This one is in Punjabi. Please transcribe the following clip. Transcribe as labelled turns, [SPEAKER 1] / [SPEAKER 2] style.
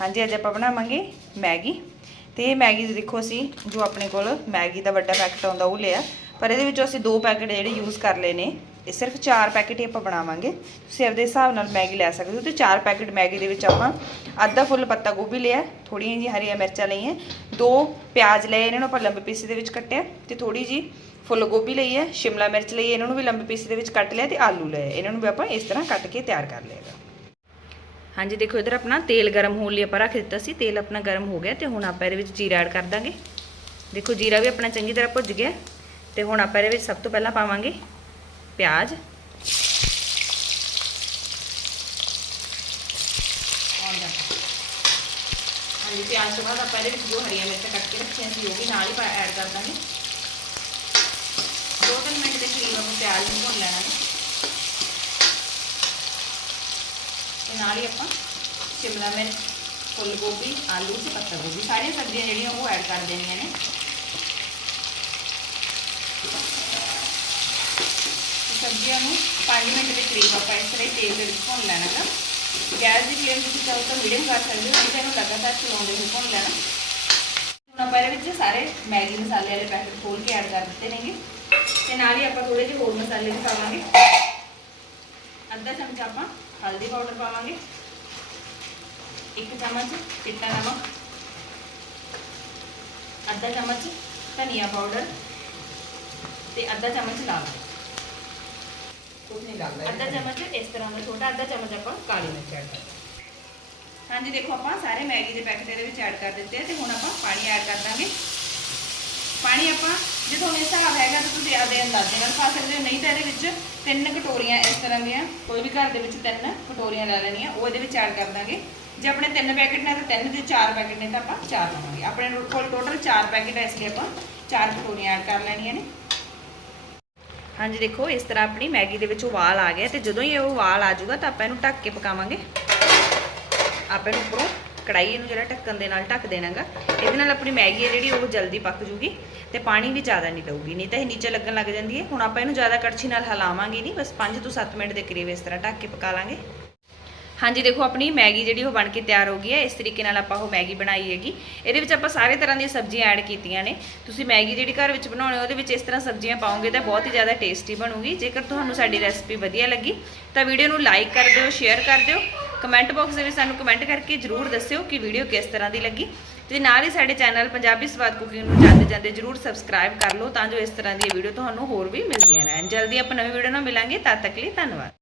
[SPEAKER 1] ਹਾਂਜੀ, ਅੱਜ ਆਪਾਂ ਬਣਾਵਾਂਗੇ ਮੈਗੀ। ਤੇ ਮੈਗੀ ਦੇ ਦੇਖੋ ਅਸੀਂ, ਜੋ ਆਪਣੇ ਕੋਲ ਮੈਗੀ ਦਾ ਵੱਡਾ ਪੈਕਟ ਆਉਂਦਾ, ਉਹ ਲਿਆ। ਪਰ ਇਹਦੇ ਵਿੱਚੋਂ ਅਸੀਂ ਦੋ ਪੈਕਟ ਜਿਹੜੇ ਯੂਜ਼ ਕਰ ਲਏ ਨੇ। ਇਹ ਸਿਰਫ ਚਾਰ ਪੈਕਟ ਹੀ ਆਪਾਂ ਬਣਾਵਾਂਗੇ। ਤੁਸੀਂ ਆਪਦੇ ਹਿਸਾਬ ਨਾਲ ਮੈਗੀ ਲੈ ਸਕਦੇ ਹੋ। ਤੇ ਚਾਰ ਪੈਕਟ ਮੈਗੀ ਦੇ ਵਿੱਚ ਆਪਾਂ ਅੱਧਾ ਫੁੱਲ ਪੱਤਾ ਗੋਭੀ ਲਿਆ। ਥੋੜੀਆਂ ਜਿਹੀਆਂ ਹਰੀਆਂ ਮਿਰਚਾਂ ਲਈਆਂ। ਦੋ ਪਿਆਜ਼ ਲਏ, ਇਹਨਾਂ ਨੂੰ ਆਪਾਂ ਲੰਬੇ ਪੀਸੇ ਦੇ ਵਿੱਚ ਕੱਟਿਆ। ਤੇ ਥੋੜੀ ਜੀ ਫੁੱਲ ਗੋਭੀ ਲਈ ਹੈ, ਸ਼ਿਮਲਾ ਮਿਰਚ ਲਈ ਇਹਨਾਂ ਨੂੰ ਵੀ ਲੰਬੇ ਪੀਸੇ ਦੇ ਵਿੱਚ ਕੱਟ ਲਿਆ ਤੇ ਆਲੂ ਲਏ। ਇਹਨਾਂ ਨੂੰ ਵੀ ਆਪਾਂ ਇਸ ਤਰ੍ਹਾਂ ਕੱਟ ਕੇ ਤਿਆਰ ਕਰ ਲਿਆਗਾ ਹਾਂਜੀ, ਦੇਖੋ ਇਧਰ ਆਪਣਾ ਤੇਲ ਗਰਮ ਹੋਣ ਲਈ ਆਪਾਂ ਰੱਖ ਦਿੱਤਾ ਸੀ। ਤੇਲ ਆਪਣਾ ਗਰਮ ਹੋ ਗਿਆ ਤੇ ਹੁਣ ਆਪਾਂ ਇਹਦੇ ਵਿੱਚ ਜੀਰਾ ਐਡ ਕਰ ਦਾਂਗੇ। ਦੇਖੋ, ਜੀਰਾ ਵੀ ਆਪਣਾ ਚੰਗੀ ਤਰ੍ਹਾਂ ਭੁੱਜ ਗਿਆ। ਤੇ ਹੁਣ ਆਪਾਂ ਇਹਦੇ ਵਿੱਚ ਸਭ ਤੋਂ ਪਹਿਲਾਂ ਪਾਵਾਂਗੇ ਪਿਆਜ਼। ਹਾਂਜੀ, ਪਿਆਜ਼ ਤੋਂ ਬਾਅਦ ਆਪਾਂ ਇਹਦੇ ਵਿੱਚ ਜੋ ਹਰੀਆਂ ਮਿਰਚਾਂ ਕੱਟ ਕੇ ਰੱਖੀਆਂ ਸੀ, ਉਹ ਵੀ ਨਾਲ ਹੀ ਐਡ ਕਰ ਦਾਂਗੇ। ਦੋ ਤਿੰਨ ਮਿੰਟ ਦੇ ਕਰੀਬ ਆਪਾਂ ਪਿਆਜ਼ ਨੂੰ ਭੁੰਨ ਲੈਣਾ ਹੈ। ਤੇ ਨਾਲ ਹੀ ਆਪਾਂ ਸ਼ਿਮਲਾ ਮਿਰਚ, ਫੁੱਲ ਗੋਭੀ, ਆਲੂ ਤੇ ਪੱਤਾ ਗੋਭੀ, ਸਾਰੀਆਂ ਸਬਜ਼ੀਆਂ ਜਿਹੜੀਆਂ ਉਹ ਐਡ ਕਰ ਦੇਣੀਆਂ ਨੇ। ਸਬਜ਼ੀਆਂ ਨੂੰ 5 ਮਿੰਟ ਦੇ ਕਰੀਬ ਆਪਾਂ ਇਸ ਤਰ੍ਹਾਂ ਹੀ ਤੇਲ ਦੇ ਵਿੱਚ ਭੁੰਨ ਲੈਣਾ ਹੈ ਗੈਸ ਦੀ ਫਲੇਮ ਤੁਸੀਂ ਚਾਹੋ ਤਾਂ ਮੀਡੀਅਮ ਕਰ ਸਕਦੇ ਹੋ ਇਹਨੂੰ ਲਗਾਤਾਰ ਚਲਾਉਂਦੇ ਹੋਏ ਭੁੰਨ ਲੈਣਾ। ਹੁਣ ਆਪਾਂ ਇਹਦੇ ਵਿੱਚ ਸਾਰੇ ਮੈਗੀ ਮਸਾਲੇ ਵਾਲੇ ਪੈਕਟ ਖੋਲ ਕੇ ਐਡ ਕਰ ਦਿੱਤੇ ਨੇਗੇ। ਤੇ ਨਾਲ ਹੀ ਆਪਾਂ ਥੋੜੇ ਜਿਹੇ ਹੋਰ ਮਸਾਲੇ ਵੀ ਪਾਵਾਂਗੇ। ਅੱਧਾ ਚਮਚਾ ਆਪਾਂ ਹਲਦੀ ਪਾਊਡਰ ਪਾਵਾਂਗੇ। ਇੱਕ ਚਮਚ ਚਿੱਟਾ ਨਮਕ ਅੱਧਾ ਚਮਚ ਧਨੀਆ ਪਾਊਡਰ ਤੇ ਅੱਧਾ ਚਮਚ ਲਾਲ।
[SPEAKER 2] ਕੁਝ ਨਹੀਂ ਲੱਗਦਾ
[SPEAKER 1] ਅੱਧਾ ਚਮਚ ਇਸ ਤਰ੍ਹਾਂ ਦਾ ਛੋਟਾ ਅੱਧਾ ਚਮਚ ਆਪਾਂ ਕਾਲੀ ਮਿਰਚ ਐਡ ਕਰ ਹਾਂਜੀ ਦੇਖੋ ਆਪਾਂ ਸਾਰੇ ਮੈਗੀ ਦੇ ਪੈਕਟ ਇਹਦੇ ਵਿੱਚ ਐਡ ਕਰ ਦਿੱਤੇ ਆ ਤੇ ਹੁਣ ਆਪਾਂ ਪਾਣੀ ਐਡ ਕਰ ਦਾਂਗੇ। ਪਾਣੀ ਆਪਾਂ ਜੇ ਤੁਹਾਨੂੰ ਹਿਸਾਬ ਹੈਗਾ ਤਾਂ ਤੁਸੀਂ ਆਪਦੇ ਅੰਦਾਜ਼ੇ ਨਾਲ ਪਾ ਸਕਦੇ ਹੋ। ਨਹੀਂ ਤਾਂ ਇਹਦੇ ਵਿੱਚ ਤਿੰਨ ਕਟੋਰੀਆਂ ਇਸ ਤਰ੍ਹਾਂ ਦੀਆਂ, ਕੋਈ ਵੀ ਘਰ ਦੇ ਵਿੱਚ ਤਿੰਨ ਕਟੋਰੀਆਂ ਲੈ ਲੈਣੀਆਂ, ਉਹ ਇਹਦੇ ਵਿੱਚ ਐਡ ਕਰ ਦਾਂਗੇ। ਜੇ ਆਪਣੇ ਤਿੰਨ ਪੈਕੇਟ ਨੇ ਤਾਂ ਤਿੰਨ ਜੇ ਚਾਰ ਪੈਕੇਟ ਨੇ ਤਾਂ ਆਪਾਂ ਚਾਰ ਲਵਾਂਗੇ ਆਪਣੇ ਕੋਲ ਟੋਟਲ ਚਾਰ ਪੈਕੇਟ ਹੈ ਇਸ ਲਈ ਆਪਾਂ ਚਾਰ ਕਟੋਰੀਆਂ ਐਡ ਕਰ ਲੈਣੀਆਂ ਨੇ। ਹਾਂਜੀ, ਦੇਖੋ, ਇਸ ਤਰ੍ਹਾਂ ਆਪਣੀ ਮੈਗੀ ਦੇ ਵਿੱਚ ਉਬਾਲ ਆ ਗਿਆ ਤੇ ਜਦੋਂ ਹੀ ਇਹ ਉਬਾਲ ਆ ਜਾਊਗਾ ਤਾਂ ਆਪਾਂ ਇਹਨੂੰ ਢੱਕ ਕੇ ਪਕਾਵਾਂਗੇ। ਆਪਾਂ ਇਹਨੂੰ ਉੱਪਰੋਂ ਕੜਾਈ ਇਹਨੂੰ ਜਿਹੜਾ ਢੱਕਣ ਦੇ ਨਾਲ ਢੱਕ ਦੇਣਾਗਾ, ਇਹਦੇ ਨਾਲ ਆਪਣੀ ਮੈਗੀ ਹੈ ਜਿਹੜੀ ਉਹ ਜਲਦੀ ਪੱਕ ਜੂਗੀ ਤੇ ਪਾਣੀ ਵੀ ਜ਼ਿਆਦਾ ਨਹੀਂ ਲਊਗੀ ਨਹੀਂ ਤਾਂ ਇਹ ਨੀਚੇ ਲੱਗਣ ਲੱਗ ਜਾਂਦੀ ਹੈ। ਹੁਣ ਆਪਾਂ ਇਹਨੂੰ ਜ਼ਿਆਦਾ ਕੜਛੀ ਨਾਲ ਹਿਲਾਵਾਂਗੇ ਨਹੀਂ, ਬਸ 5 ਤੋਂ 7 ਮਿੰਟ ਦੇ ਕਰੀਬ ਇਸ ਤਰ੍ਹਾਂ ਢੱਕ ਕੇ ਪਕਾ ਲਾਂਗੇ। ਹਾਂਜੀ, ਦੇਖੋ, ਆਪਣੀ ਮੈਗੀ ਜਿਹੜੀ ਉਹ ਬਣ ਕੇ ਤਿਆਰ ਹੋ ਗਈ ਹੈ। ਇਸ ਤਰੀਕੇ ਨਾਲ ਆਪਾਂ ਉਹ ਮੈਗੀ ਬਣਾਈ ਹੈਗੀ। ਇਹਦੇ ਵਿੱਚ ਆਪਾਂ ਸਾਰੇ ਤਰ੍ਹਾਂ ਦੀਆਂ ਸਬਜ਼ੀਆਂ ਐਡ ਕੀਤੀਆਂ ਨੇ। ਤੁਸੀਂ ਮੈਗੀ ਜਿਹੜੀ ਘਰ ਵਿੱਚ ਬਣਾਉਣੀ ਉਹਦੇ ਵਿੱਚ ਇਸ ਤਰ੍ਹਾਂ ਸਬਜ਼ੀਆਂ ਪਾਓਗੇ ਤਾਂ ਬਹੁਤ ਹੀ ਜ਼ਿਆਦਾ ਟੇਸਟੀ ਬਣੂਗੀ। ਜੇਕਰ ਤੁਹਾਨੂੰ ਸਾਡੀ ਰੈਸਪੀ ਵਧੀਆ ਲੱਗੀ, ਤਾਂ ਵੀਡੀਓ ਨੂੰ ਲਾਈਕ ਕਰ ਦਿਓ, ਸ਼ੇਅਰ ਕਰ ਦਿਓ। ਕਮੈਂਟ ਬਾਕਸ ਦੇ ਵਿੱਚ ਸਾਨੂੰ ਕਮੈਂਟ ਕਰਕੇ ਜਰੂਰ ਦੱਸਿਓ ਕਿ ਵੀਡੀਓ ਕਿਸ ਤਰ੍ਹਾਂ ਦੀ ਲੱਗੀ। ਤੇ ਨਾਲ ਹੀ ਸਾਡੇ ਚੈਨਲ ਪੰਜਾਬੀ ਸਵਾਦ ਕੁਕਿੰਗ ਨੂੰ ਜਾਂਦੇ ਜਾਂਦੇ ਜਰੂਰ ਸਬਸਕ੍ਰਾਈਬ ਕਰ ਲਓ, ਤਾਂ ਜੋ ਇਸ ਤਰ੍ਹਾਂ ਦੀਆਂ ਵੀਡੀਓ ਤੁਹਾਨੂੰ ਹੋਰ ਵੀ ਮਿਲਦੀਆਂ ਰਹਿਣ। ਜਲਦੀ ਆਪਾਂ ਨਵੀਂ ਵੀਡੀਓ ਨਾਲ ਮਿਲਾਂਗੇ। ਤਦ ਤੱਕ ਲਈ ਧੰਨਵਾਦ।